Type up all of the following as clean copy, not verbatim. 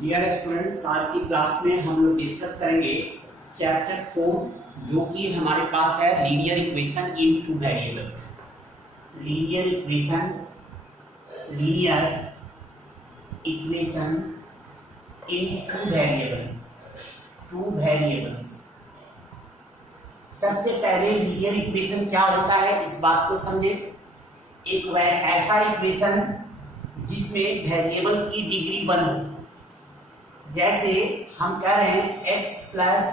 Dear students, आज की class में हम लोग डिस्कस करेंगे चैप्टर 4 जो कि हमारे पास है linear equation in two variable. Linear equation in two variables. सबसे पहले लीनियर इक्वेशन क्या होता है इस बात को समझे। एक ऐसा इक्वेशन जिसमें वेरिएबल की डिग्री 1 हो। जैसे हम कह रहे हैं x plus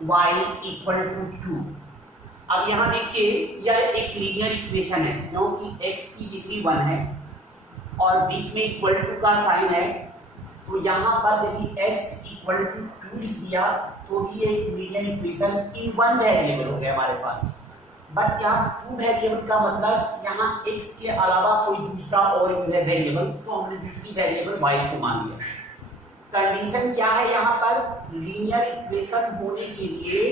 Y equal to 2। अब यहाँ देखिए यह एक लीनियर इक्वेशन है क्योंकि x की डिग्री 1 है और बीच में इक्वल टू का साइन है, तो यहाँ पर यदि x इक्वल टू 2 लिख दिया तो ये एक linear equation in one variable हो गया हमारे पास। बट यहाँ 2 वेरिएबल का मतलब यहाँ x के अलावा कोई दूसरा और वेरिएबल, तो हमने दूसरी वेरिएबल y को मान लिया। कंडीशन क्या है यहाँ पर, लीनियर इक्वेशन होने के लिए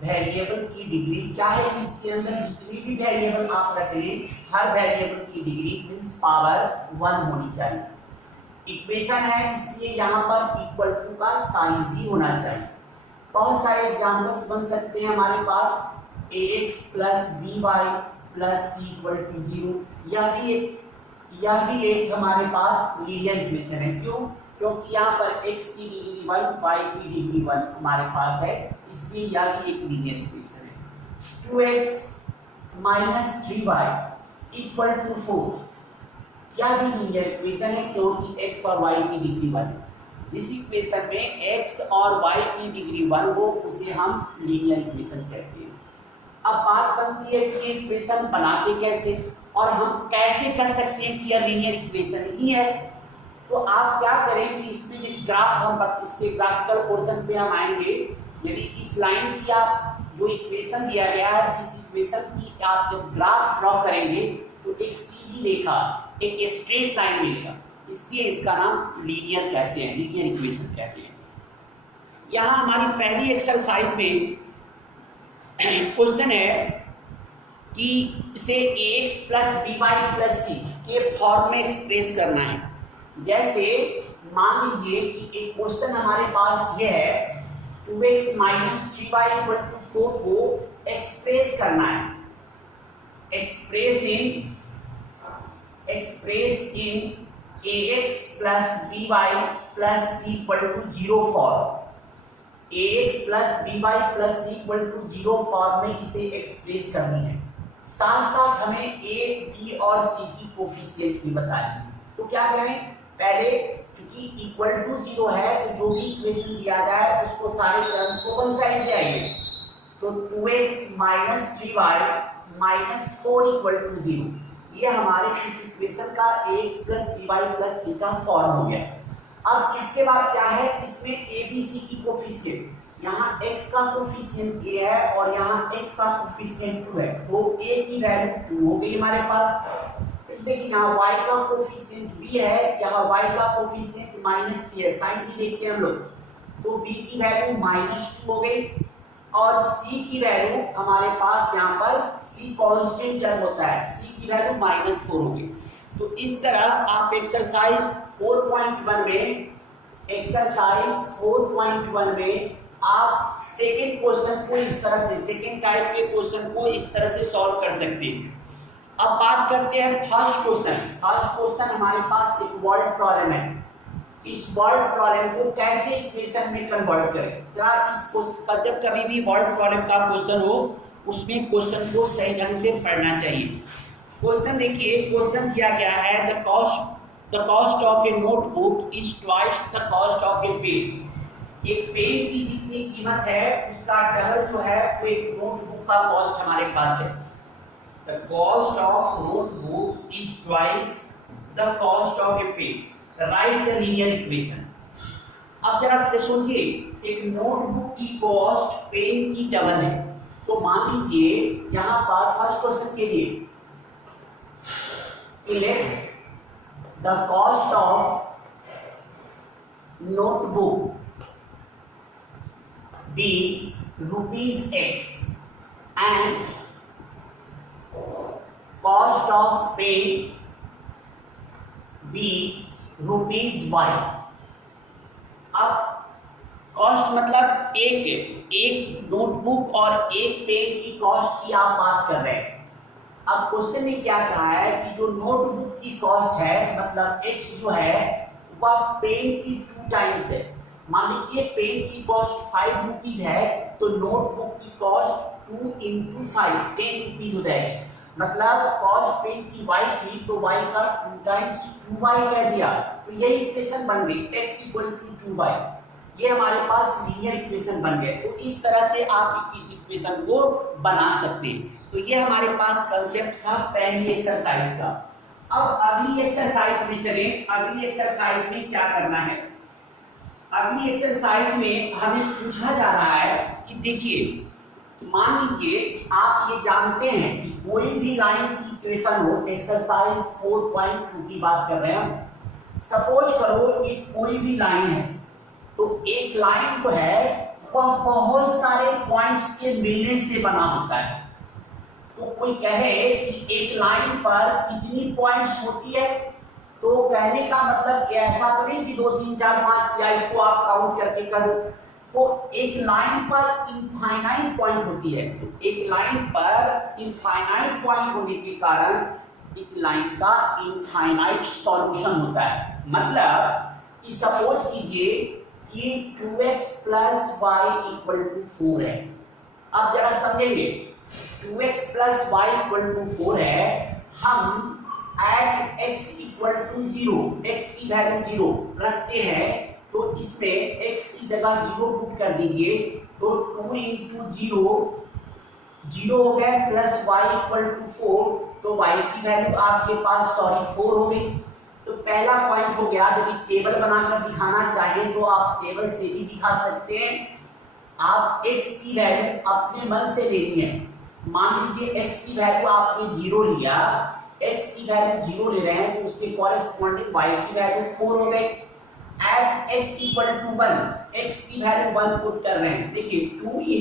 वेरिएबल की डिग्री, चाहे इसके अंदर जितनी भी वेरिएबल आप रख लें, हर वेरिएबल की डिग्री मींस पावर 1 होनी चाहिए। इक्वेशन है इसलिए यहाँ पर इक्वल टू का साइन भी होना चाहिए। बहुत सारे एग्जांपल्स बन सकते हैं हमारे पास, ax plus by plus c equal to 0। यह भी एक हमारे पास लीनियर इक्वेशन है। क्यों? क्योंकि यहाँ पर x की डिग्री 1 y की डिग्री 1 हमारे पास है, इसलिए यह भी एक लीनियर इक्वेशन है। 2x minus 3y equal to 4, यह भी लीनियर इक्वेशन है क्योंकि x और y की डिग्री 1। जिस इक्वेशन में x और y की डिग्री 1 हो उसे हम लीनियर इक्वेशन कहते हैं। अब बात बनती है कि इक्वेशन बनाते कैसे और हम कैसे कर सकते हैं कि यह लीनियर इक्वेशन ही है। तो आप क्या करें कि इसमें जो ग्राफ हम इसके ग्राफिकल पोर्शन पे हम आएंगे। यदि इस लाइन की आप जो इक्वेशन दिया गया है, इस इक्वेशन की आप जब ग्राफ ड्रॉ करेंगे तो एक सीधी रेखा, एक स्ट्रेट लाइन मिलेगा, इसलिए इसका नाम लीनियर कहते हैं, लीनियर इक्वेशन कहते हैं। यहाँ हमारी पहली एक्सरसाइज में क्वेश्चन है कि इसे ax plus by plus c के फॉर्म में एक्सप्रेस करना है। जैसे मान लीजिए कि एक क्वेश्चन हमारे पास ये है 2x minus 3y equal to 4 को एक्सप्रेस करना है। Express in ax plus by plus c equal to 0 form. ax plus by plus c equal to 0 form में इसे एक्सप्रेस करनी है। साथ साथ हमें a, b और c की कोफिशिएंट भी बतानी है। तो क्या करें, पहले क्योंकि इक्वल टू 0 है तो जो भी इक्वेशन दिया जाए उसको सारे टर्म्स को वन साइड ले आइए। तो 2x minus 3y minus 4 equal to 0, ये हमारे इस इक्वेशन का ax plus by plus c का फॉर्म हो गया। अब इसके बाद क्या है, इसमें a b c की कोफिशिएंट, यहाँ x का कोफिशिएंट a है और यहाँ x का कोफिशिएंट 2 है, तो a की वैल्यू 2 हो गई हमारे पास। देखिए यहाँ y का कोफिशिएंट b है, यहाँ y का कोफिशिएंट -3 है, साइन भी देखते हैं हम लोग, तो b की वैल्यू -2 हो गई और c की वैल्यू हमारे पास यहाँ पर c कांस्टेंट टर्म होता है, c की वैल्यू -4 हो गई। तो इस तरह आप एक्सरसाइज 4.1 में आप सेकेंड क्वेश्चन को इस तरह से, सेकेंड टाइप के क्वेश्चन को इस तरह से सॉल्व कर सकते हैं। अब बात करते हैं फर्स्ट क्वेश्चन। फर्स्ट क्वेश्चन हमारे पास एक वर्ड प्रॉब्लम है। इस वर्ड प्रॉब्लम को कैसे इक्वेशन में कन्वर्ट करें, जरा इस क्वेश्चन का जब कभी भी वर्ड प्रॉब्लम का क्वेश्चन हो उसमें क्वेश्चन को सही ढंग से पढ़ना चाहिए। क्वेश्चन देखिए, क्वेश्चन दिया गया है the cost of a notebook is twice the cost of a pen. एक पेन की जितनी कीमत है उसका डबल जो है वो एक नोटबुक का कॉस्ट हमारे पास है। The cost of notebook is twice the cost of a pen. Write the linear equation. अब जरा से सोचिए, एक नोटबुक की कॉस्ट पेन की डबल है, तो मान लीजिए यहाँ पर फर्स्ट क्वेश्चन के लिए let the cost of notebook be ₹x and cost of pen be ₹y। Cost मतलब एक नोटबुक और एक पेज की कॉस्ट की आप बात कर रहे हैं। अब क्वेश्चन में क्या कहा है कि जो नोटबुक की कॉस्ट है मतलब x जो है वह पेन की 2 टाइम्स है। मान लीजिए पेन की कॉस्ट 5 रुपीज है तो नोटबुक की कॉस्ट 2 into 5 10 रुपीज हो जाएगी। मतलब कॉस्ट पेन की y थी तो y का 2 टाइम्स 2y कह दिया, तो यही इक्वेशन बन गई x इक्वल टू 2y। ये हमारे पास लीनियर इक्वेशन बन गए। तो इस तरह से आप इस इक्वेशन को बना सकते हैं। तो ये हमारे पास कंसेप्ट था पहली एक्सरसाइज का। अब अगली एक्सरसाइज में चले। अगली एक्सरसाइज में क्या करना है? अगली एक्सरसाइज में हमें पूछा जा रहा है कि देखिए मान लीजिए आप ये जानते हैं कि कोई भी लाइन की इक्वेशन हो, एक्सरसाइज 4.2 की बात कर रहे हैं हम। सपोज करो ये कोई भी लाइन है, तो एक लाइन जो है वह बहुत सारे पॉइंट्स के मिलने से बना होता है। तो कोई कहे कि एक लाइन पर कितनी पॉइंट्स होती है, तो कहने का मतलब ऐसा तो नहीं कि 2 3 4 5 या इसको आप काउंट करके करो। तो एक लाइन पर इनफाइनाइट पॉइंट होती है। तो एक लाइन पर इनफाइनाइट पॉइंट होने के कारण एक लाइन का इनफाइनाइट सॉल्यूशन होता है। मतलब कि सपोज कीजिए कि 2x + y = 4 है। अब जरा समझेंगे, 2x + y = 4 है। हम एट x = 0, x की वैल्यू 0 रखते हैं, तो इसमें x की जगह 0 पुट कर दीजिए, तो 2 × 0 0 हो गया प्लस y = 4, तो y की वैल्यू आपके पास 4 हो गई। तो पहला पॉइंट हो गया। यदि टेबल बनाकर दिखाना चाहें तो आप टेबल से भी दिखा सकते हैं। आप x की वैल्यू अपने मन से लेनी है। मान लीजिए x की वैल्यू आपने 0 लिया, x की वैल्यू 0 ले रहे हैं, तो उसके कॉरेस्पॉन्डिंग y की वैल्यू 4 हो गई। एट x = 1, x की वैल्यू 1 पुट कर रहे हैं। देखिए 2 ×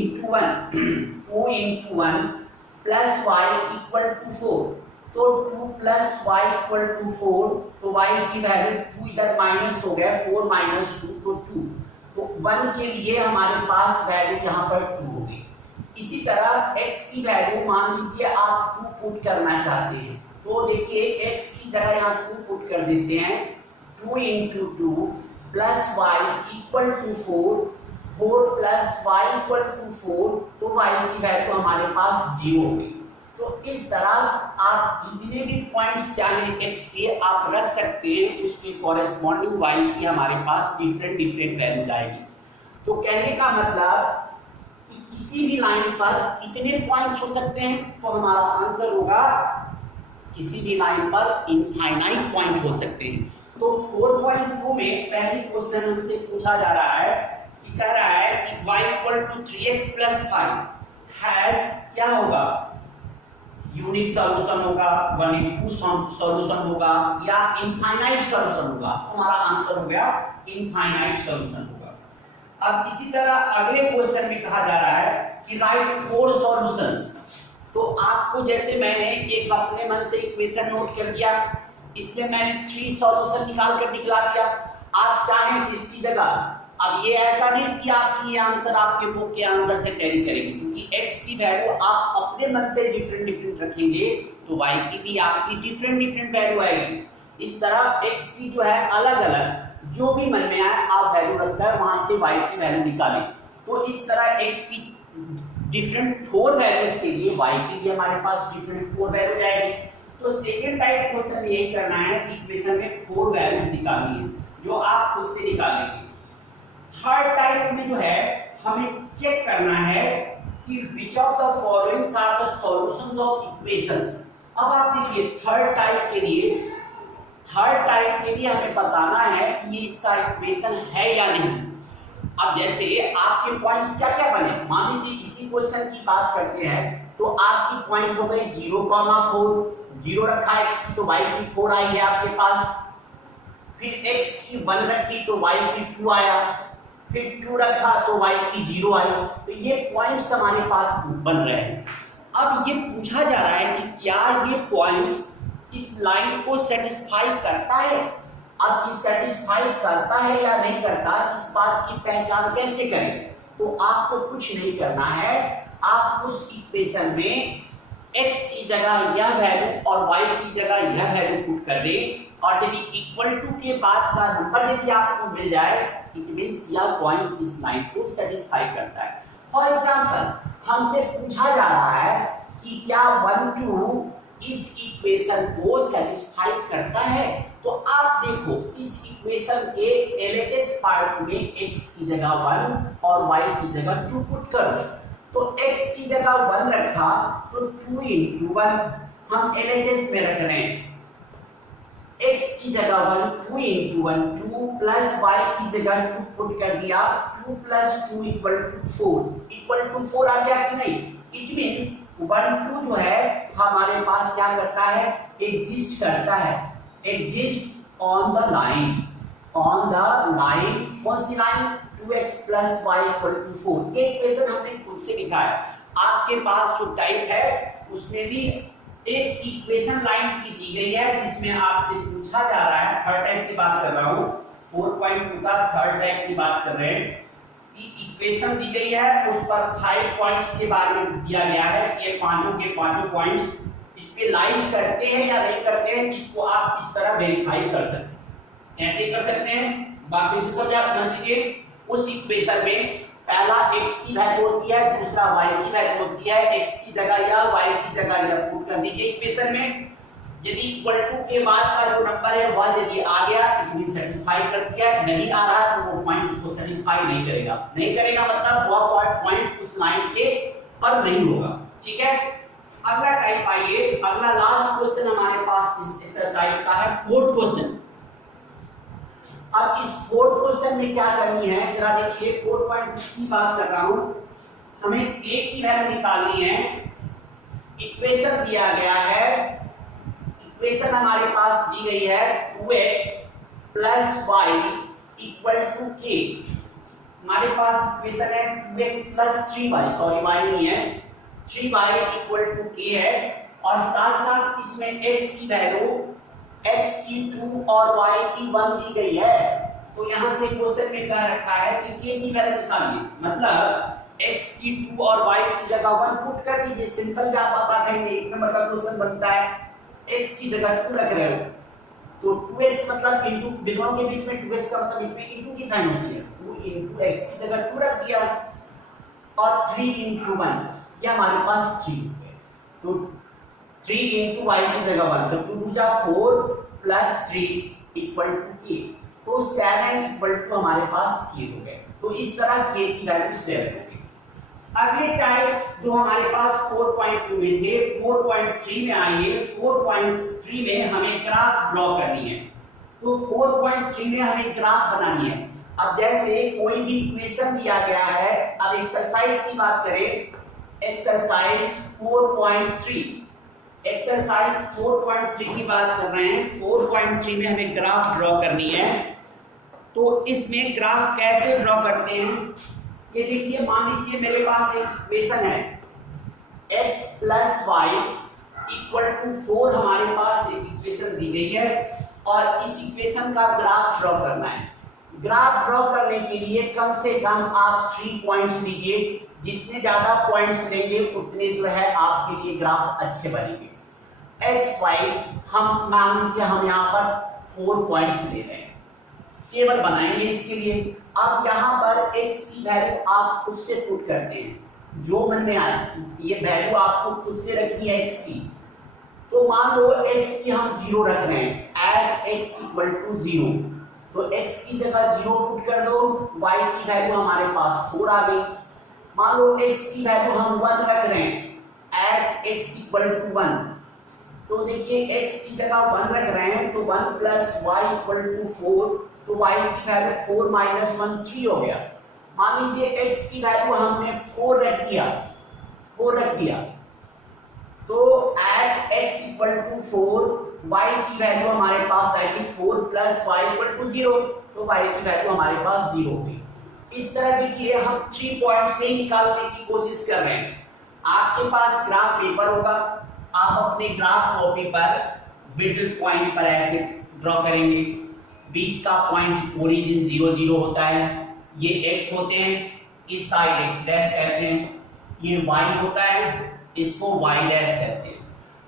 1 प्लस y = 4, तो 2 + y = 4, तो y की वैल्यू 2 इधर माइनस हो गया, 4 - 2 तो 2, तो 1 के लिए हमारे पास वैल्यू यहाँ पर 2 हो गई। इसी तरह x की वैल्यू मान लीजिए आप 2 पुट करना चाहते हैं, तो देखिए x की जगह यहाँ 2 पुट कर देते हैं। 2 × 2 प्लस y = 4, 4 + y = 4, तो y की वैल्यू हमारे पास 0 हो गई। तो इस तरह आप जितने भी पॉइंट्स चाहे x के आप रख सकते हैं, उसके कॉरेस्पॉन्डिंग y की हमारे पास डिफरेंट वैल्यूज आएगी। तो कहने का मतलब कि किसी भी लाइन पर कितने पॉइंट्स हो सकते हैं, तो हमारा आंसर होगा किसी भी लाइन पर इनफाइनाइट पॉइंट हो सकते हैं। तो 4.2 में पहली क्वेश्चन हमसे पूछा जा रहा है कि कह रहा है कि y = 3x + 5 हैज क्या होगा, यूनिक सॉल्यूशन होगा, 1 × 2 सॉल्यूशन होगा या इनफाइनाइट सॉल्यूशन होगा। हमारा आंसर हो गया इनफाइनाइट सॉल्यूशन होगा। अब इसी तरह अगले क्वेश्चन में कहा जा रहा है कि राइट 4 सॉल्यूशंस। तो आपको जैसे मैंने एक अपने मन से इक्वेशन नोट कर दिया, इसमें मैंने 3 सॉल्यूशन निकाल कर दिखला दिया। आप चाहें इसकी जगह, अब ये ऐसा नहीं कि आप ये आंसर आपके बुक के आंसर से कैरी करेंगे, क्योंकि x की वैल्यू आप अपने मन से डिफरेंट रखेंगे तो y की भी आपकी डिफरेंट वैल्यू आएगी। इस तरह x की जो है अलग अलग जो भी मन में आए आप वैल्यू रखकर वहां से y की वैल्यू निकालें। तो इस तरह x की डिफरेंट 4 वैल्यूज के लिए y की भी हमारे पास डिफरेंट 4 वैल्यू आएगी। तो सेकंड टाइप क्वेश्चन में यही करना है कि इक्वेशन में 4 वैल्यूज निकालनी है, जो आप खुद से निकालेंगे। थर्ड टाइप में जो है हमें चेक करना है कि which of the following are the solutions of equations। अब आप देखिए थर्ड टाइप के लिए हमें बताना है कि ये इसका इक्वेशन है या नहीं। अब जैसे आपके पॉइंट्स क्या क्या बने, मान लीजिए इसी क्वेश्चन की बात करते हैं, तो आपकी पॉइंट हो गई 0,4, 0 रखा x की तो y की 4 आई है आपके पास, फिर x की 1 रखी तो y की 2 आया, फिर 2 रखा तो y की 0 आई। तो ये पॉइंट्स हमारे पास बन रहे हैं। अब ये पूछा जा रहा है कि क्या ये पॉइंट्स इस लाइन को सेटिस्फाई करता है। अब इस सेटिस्फाई करता है या नहीं करता, इस बात की पहचान कैसे करें? तो आपको कुछ नहीं करना है, आप उस इक्वेशन में x की जगह यह वैल्यू और y की जगह यह वैल्यू पुट कर दें, और यदि इक्वल टू के बाद का नंबर यदि आपको मिल जाए, इट मींस यह पॉइंट इस लाइन को सेटिस्फाई करता है। फॉर एग्जांपल हमसे पूछा जा रहा है कि क्या 1 2 इस इक्वेशन को सेटिस्फाई करता है। तो आप देखो इस इक्वेशन के LHS पार्ट में x की जगह 1 और y की जगह 2 पुट करो। तो x की जगह 1 रखा तो 2 into 1 हम LHS में रख रहे हैं, x की जगह 1 2 into 1 2 प्लस y की जगह 2 पुट कर दिया, 2 प्लस 2 इक्वल टू 4 आ गया कि नहीं। इट मींस 1 2 जो है हमारे पास क्या करता है, एग्जिस्ट करता है, एग्जिस्ट ऑन द लाइन, कौन सी line, 2x plus y equal to 4। ये इक्वेशन हमने खुद से लिखा है, आपके पास जो टाइप है उसमें भी एक इक्वेशन लाइन की दी गई है जिसमें आपसे पूछा जा रहा है, थर्ड टाइप की बात कर रहा हूं, 4.2 का थर्ड टाइप की बात कर रहे हैं कि इक्वेशन दी गई है, उस पर 5 पॉइंट्स के बारे में दिया गया है, ये पांचों के पांचों पॉइंट्स इस पे लाइज करते हैं या नहीं करते हैं, इसको आप इस तरह वेरीफाई कर सकते हैं, ऐसे कर सकते हैं। बाकी से सब आप समझ लीजिए, उस इक्वेशन में पहला x की वैल्यू होती है, दूसरा y की वैल्यू होती है, x की जगह यह, y की जगह यह पुट कर दीजिए इक्वेशन में। यदि इक्वल टू के बाद का जो नंबर है वह यदि आ गया इट मीन सेटिस्फाई कर दिया, नहीं आ रहा तो वो पॉइंट उसको सेटिस्फाई नहीं करेगा, मतलब वह पॉइंट उस लाइन के पर नहीं होगा। ठीक है, अगला टाइप आइए, अगला लास्ट क्वेश्चन हमारे पास इस एक्सरसाइज का है, फोर्थ क्वेश्चन। अब इस फोर्थ क्वेश्चन में क्या करनी है जरा देखिए, 4.2 की बात कर रहा हूं, हमें k की वैल्यू निकालनी है। इक्वेशन दिया गया है, इक्वेशन हमारे पास दी गई है 2x plus y equal to k। हमारे पास इक्वेशन है 2x plus 3y, sorry y नहीं है, 3y इक्वल टू k है, और साथ साथ इसमें x की वैल्यू x की 2 और y की 1 दी गई है। तो यहां से क्वेश्चन में कह रखा है कि k की वैल्यू निकालिए, मतलब x की 2 और y की जगह 1 पुट कर दीजिए, सिंपल जा पाता है, एक नंबर का क्वेश्चन बनता है। x की जगह 2 रख रहे हो तो 2x मतलब इनटू, दोनों के बीच में 2x का मतलब इसमें इनटू की साइन होती है, 2 into x की जगह 2 रख दिया, और 3 into 1 ये हमारे पास 3 है, तो 3 into y की जगह 1, तो 2 जा 4 प्लस 3 इक्वल टू k, तो 7 इक्वल टू हमारे पास k हो गए। तो इस तरह k की वैल्यू 7 होगी। अगले टाइप जो हमारे पास 4.2 में थे, 4.3 में आइए। 4.3 में हमें ग्राफ ड्रॉ करनी है, तो 4.3 में हमें ग्राफ बनानी है। अब जैसे कोई भी इक्वेशन दिया गया है, अब एक्सरसाइज की बात करें, एक्सरसाइज 4.3, एक्सरसाइज 4.3 की बात कर रहे हैं। 4.3 में हमें ग्राफ ड्रॉ करनी है, तो इसमें ग्राफ कैसे ड्रॉ करते हैं, ये देखिए, मान लीजिए मेरे पास एक इक्वेशन है, x plus Y equal to 4 हमारे पास एक इक्वेशन दी गई है, और इस इक्वेशन का ग्राफ ड्रॉ करना है। ग्राफ ड्रॉ करने के लिए कम से कम आप 3 पॉइंट्स लीजिए, जितने ज्यादा पॉइंट्स लेंगे उतने जो है आपके लिए ग्राफ अच्छे बनेंगे। एक्स वाई हम मान लीजिए हम यहाँ पर 4 पॉइंट्स ले रहे हैं, केवल बनाएंगे इसके लिए। अब यहाँ पर x की वैल्यू आप खुद से पुट करते हैं, जो मन में आए, ये वैल्यू आपको खुद से रखनी है x की। तो मान लो x की हम 0 रख रहे हैं, एट x इक्वल टू 0, तो x की जगह 0 पुट कर दो, y की वैल्यू हमारे पास 4 आ गई। मान लो x की वैल्यू हम 1 रख रहे हैं, एट x इक्वल टू 1, तो देखिए x की जगह 1 रख रहे हैं, तो 1 प्लस y इक्वल टू 4, तो y की वैल्यू 4 माइनस 1 3 हो गया। मान लीजिए x की वैल्यू हमने 4 रख दिया, तो at x equal to 4 y की वैल्यू हमारे पास आएगी 4 प्लस y इक्वल टू 0, तो y की वैल्यू हमारे पास 0 होगी। इस तरह देखिए हम 3 पॉइंट से ही निकालने की कोशिश कर रहे हैं। आपके पास ग्राफ पेपर होगा, आप अपने ग्राफ कॉपी पर मिडिल पॉइंट पर ऐसे ड्रॉ करेंगे, बीच का पॉइंट ओरिजिन 0 0 होता है, ये x होते हैं, इस साइड x डैश कहते हैं, ये y होता है, इसको y डैश कहते हैं।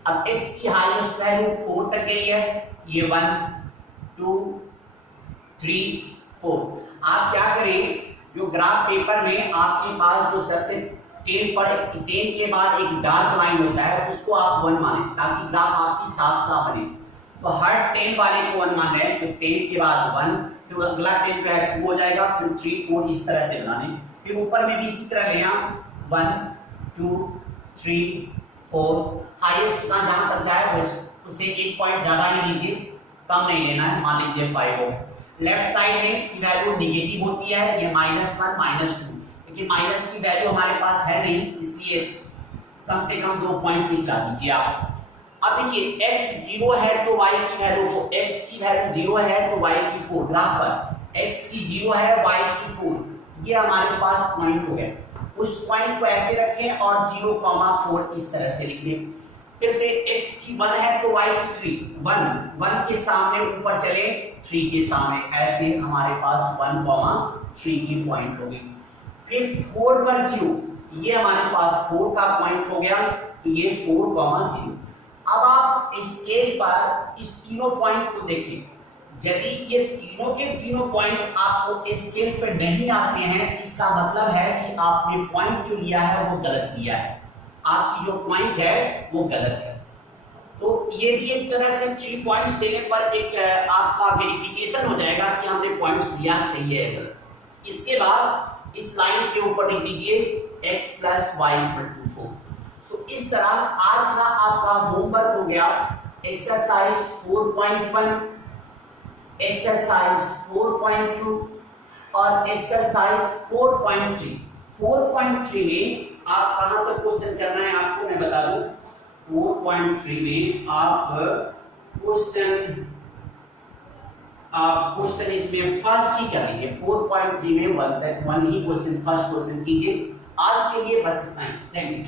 अब x की हाईएस्ट वैल्यू 4 तक गई है, ये 1 2 3 4। आप क्या करें, जो ग्राफ पेपर में आपके पास जो सबसे 10 के बाद एक डार्क लाइन होता है उसको आप 1 माने ताकि ग्राफ आपकी साफ साफ बने। तो हर 10 वाले को 1 मान रहे हैं, तो 10 के बाद 1, फिर अगला 10 पे 2 हो जाएगा, फिर 3 4 इस तरह से बनाने। फिर ऊपर में भी इसी तरह ले 1 2 3 4, हाईएस्ट जहां तक जाए उससे एक पॉइंट ज्यादा ही लीजिए, कम नहीं लेना है, मान लीजिए 5 हो। लेफ्ट साइड में वैल्यू नेगेटिव होती है, ये -1 -2, क्योंकि माइनस की वैल्यू हमारे पास है नहीं, इसलिए कम से कम 2 पॉइंट निकाल दीजिए आप। अब देखिए x 0 है तो y की वैल्यू x की वैल्यू 0 है तो y की 4, ग्राफ पर x की 0 है y की 4, ये हमारे पास पॉइंट हो गया। उस पॉइंट को ऐसे रखें और 0,4 इस तरह से लिख दें। फिर से x की 1 है तो y की 3, 1 के सामने ऊपर चले 3 के सामने, ऐसे हमारे पास 1,3 की पॉइंट हो गई। फिर 4 पर 0, ये हमारे पास 4 का पॉइंट हो गया, तो ये 4,0। अब आप स्केल पर इस तीनों पॉइंट को देखें, यदि ये तीनों के तीनों पॉइंट आपको स्केल पर नहीं आते हैं, इसका मतलब है कि आपने पॉइंट जो लिया है वो गलत लिया है, आपकी जो पॉइंट है वो गलत है। तो ये भी एक तरह से 3 पॉइंट्स देने पर एक आपका वेरिफिकेशन हो जाएगा कि हमने पॉइंट्स लिया सही है गलत। इसके बाद इस लाइन के ऊपर लिख दीजिए x + y = 4। तो इस तरह आज का आपका होमवर्क हो गया एक्सरसाइज 4.1, एक्सरसाइज 4.2 और एक्सरसाइज 4.3। 4.3 में आप कहां तक क्वेश्चन करना है आपको मैं बता दूं। 4.3 में आप क्वेश्चन इसमें फर्स्ट ही कर लीजिए। 4.3 में 1 ही क्वेश्चन, फर्स्ट क्वेश्चन कीजिए। आज के लिए बस इतना ही। Thank you.